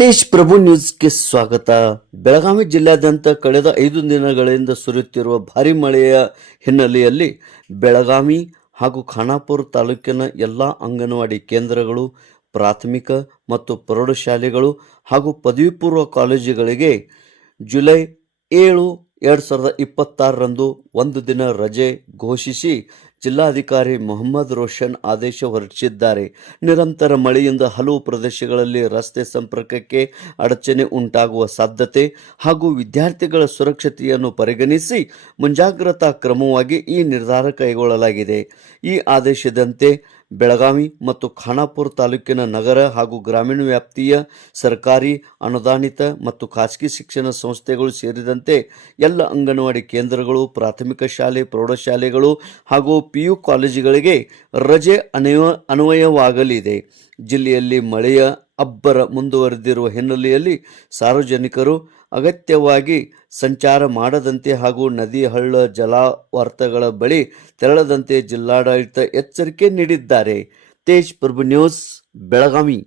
ತೇಜ್ ಪ್ರಭು ನ್ಯೂಸ್ಗೆ ಸ್ವಾಗತ. ಬೆಳಗಾವಿ ಜಿಲ್ಲಾದ್ಯಂತ ಕಳೆದ 5 ದಿನಗಳಿಂದ ಸುರಿಯುತ್ತಿರುವ ಭಾರಿ ಮಳೆಯ ಹಿನ್ನೆಲೆಯಲ್ಲಿ ಬೆಳಗಾವಿ ಹಾಗೂ ಖಾನಾಪುರ ತಾಲೂಕಿನ ಎಲ್ಲ ಅಂಗನವಾಡಿ ಕೇಂದ್ರಗಳು, ಪ್ರಾಥಮಿಕ ಮತ್ತು ಪ್ರೌಢಶಾಲೆಗಳು ಹಾಗೂ ಪದವಿ ಪೂರ್ವ ಕಾಲೇಜುಗಳಿಗೆ ಜುಲೈ 7, 2026ರಂದು ಒಂದು ದಿನ ರಜೆ ಘೋಷಿಸಿ ಜಿಲ್ಲಾಧಿಕಾರಿ ಮೊಹಮ್ಮದ್ ರೋಷನ್ ಆದೇಶ ಹೊರಡಿಸಿದ್ದಾರೆ. ನಿರಂತರ ಮಳೆಯಿಂದ ಹಲವು ಪ್ರದೇಶಗಳಲ್ಲಿ ರಸ್ತೆ ಸಂಪರ್ಕಕ್ಕೆ ಅಡಚಣೆ ಉಂಟಾಗುವ ಸಾಧ್ಯತೆ ಹಾಗೂ ವಿದ್ಯಾರ್ಥಿಗಳ ಸುರಕ್ಷತೆಯನ್ನು ಪರಿಗಣಿಸಿ ಮುಂಜಾಗ್ರತಾ ಕ್ರಮವಾಗಿ ಈ ನಿರ್ಧಾರ ಕೈಗೊಳ್ಳಲಾಗಿದೆ. ಈ ಆದೇಶದಂತೆ ಬೆಳಗಾವಿ ಮತ್ತು ಖಾನಾಪುರ ತಾಲೂಕಿನ ನಗರ ಹಾಗೂ ಗ್ರಾಮೀಣ ವ್ಯಾಪ್ತಿಯ ಸರ್ಕಾರಿ, ಅನುದಾನಿತ ಮತ್ತು ಖಾಸಗಿ ಶಿಕ್ಷಣ ಸಂಸ್ಥೆಗಳು ಸೇರಿದಂತೆ ಎಲ್ಲ ಅಂಗನವಾಡಿ ಕೇಂದ್ರಗಳು, ಪ್ರಾಥಮಿಕ ಶಾಲೆ, ಪ್ರೌಢಶಾಲೆಗಳು ಹಾಗೂ PU ಕಾಲೇಜುಗಳಿಗೆ ರಜೆ ಅನ್ವಯವಾಗಲಿದೆ. ಜಿಲ್ಲೆಯಲ್ಲಿ ಮಳೆಯ ಅಬ್ಬರ ಮುಂದುವರೆದಿರುವ ಹಿನ್ನೆಲೆಯಲ್ಲಿ ಸಾರ್ವಜನಿಕರು ಅಗತ್ಯವಾಗಿ ಸಂಚಾರ ಮಾಡದಂತೆ ಹಾಗೂ ನದಿ, ಹಳ್ಳ, ಜಲಾವರ್ತಗಳ ಬಳಿ ತೆರಳದಂತೆ ಜಿಲ್ಲಾಡಳಿತ ಎಚ್ಚರಿಕೆ ನೀಡಿದ್ದಾರೆ. ತೇಜ್ ಪ್ರಭು ನ್ಯೂಸ್, ಬೆಳಗಾವಿ.